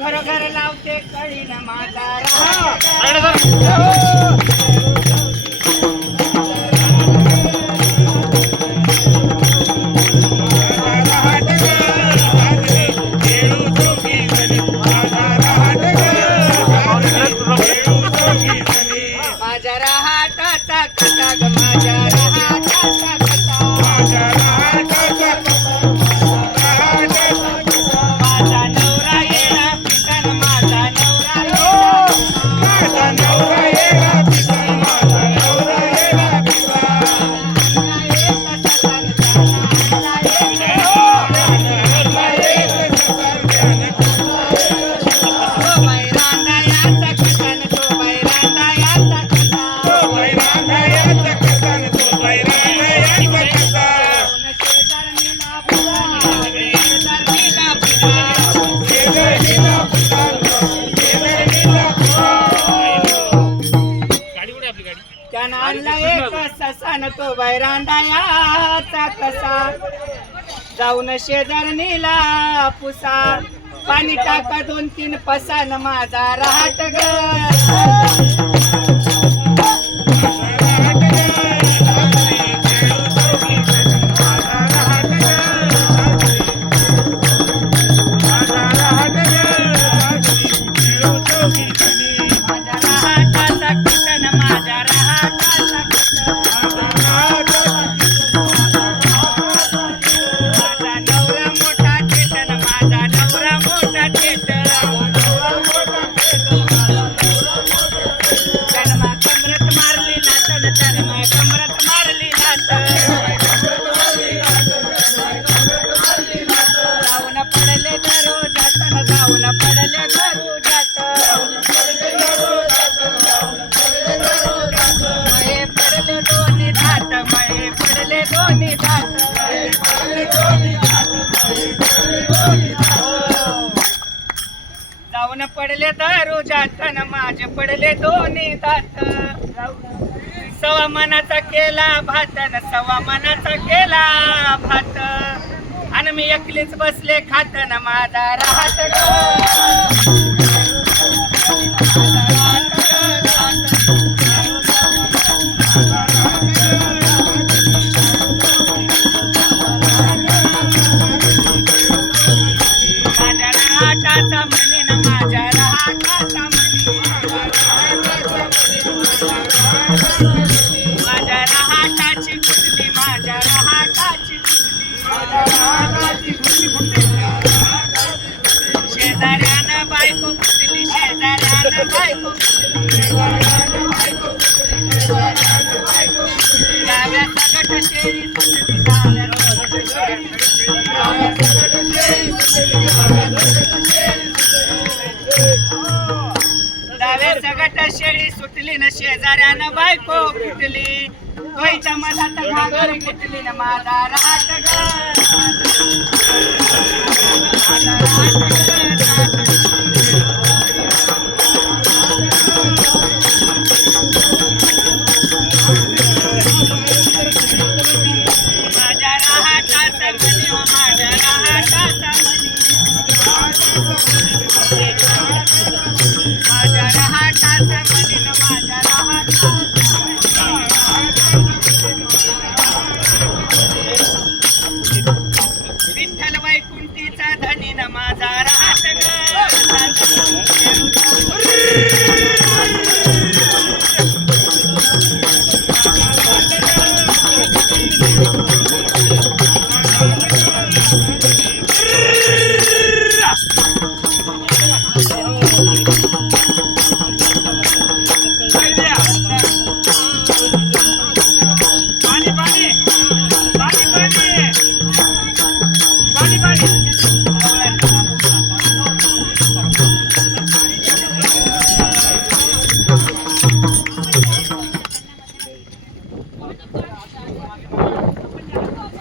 घरोघर लावते कळी न माझा रहाट माझ्या रहाटाचा कथा ग माझ्या रहाटाचा कथा माझा नवरा येडा पिसन माझा नवरा त्यानं आणला एक ससा न तो बैरांडायाचा कसा जाऊन शेजारणीला पुसा पाणी टाका 2-3 पसा न माझा रहाट ग पडले घरू जात मये पडले दोन्ही धात मये पडले दोन्ही धात जाऊन पडले दारू जात न माझे पडले दोन्ही दात सवा मनाचा केला भात न सवा मनाचा केला भात आणि मी एकलीच बसले खात न माझा रहाट माझ्या रहाटाचा म्हणे न माझ्या रहाटाचा म्हणे माझ्या रहाटाची गुटली माझ्या रहाटाची शेजाऱ्यानं बायको फुटली शेजाऱ्यानं बायको डाव्या सगट शेळी सुटली डाव्या सगट शेळी सुटली न शेजाऱ्यानं बायको फुटली तोयच्या मधात घागर घेतली न माझा रहाट माझ्या रहाटाचा म्हणे माझ्या रहाटाचा म्हणे माझ्या रहाटाचा म्हणे न माझ्या रहाटाचा विठ्ठल वैकुंठीचा धनी न माझा रहाट